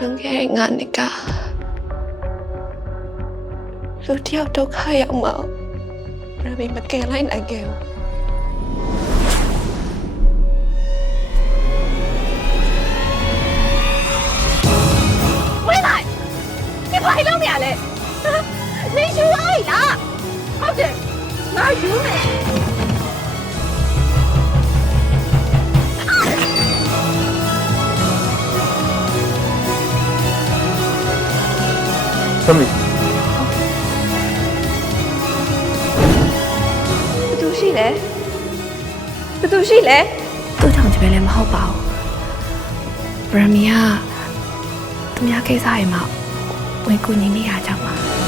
đừng ghé ngàn đi cả cứ theo đâu khai ông mở rồi bị mất kẻ lấy lại kêu quay cái quay lâu mẹ lệ mấy chú ơi đó không được mấy chú mẹ ဆမ်းပြီဘသူရှိလဲဘသူရှိလဲသူ့ထောင်ကျပဲလဲမဟုတ်ပါဘူးဗရမီယာသူများကိစ္စရမှာဝေကူနေနေရကြပါ့မလား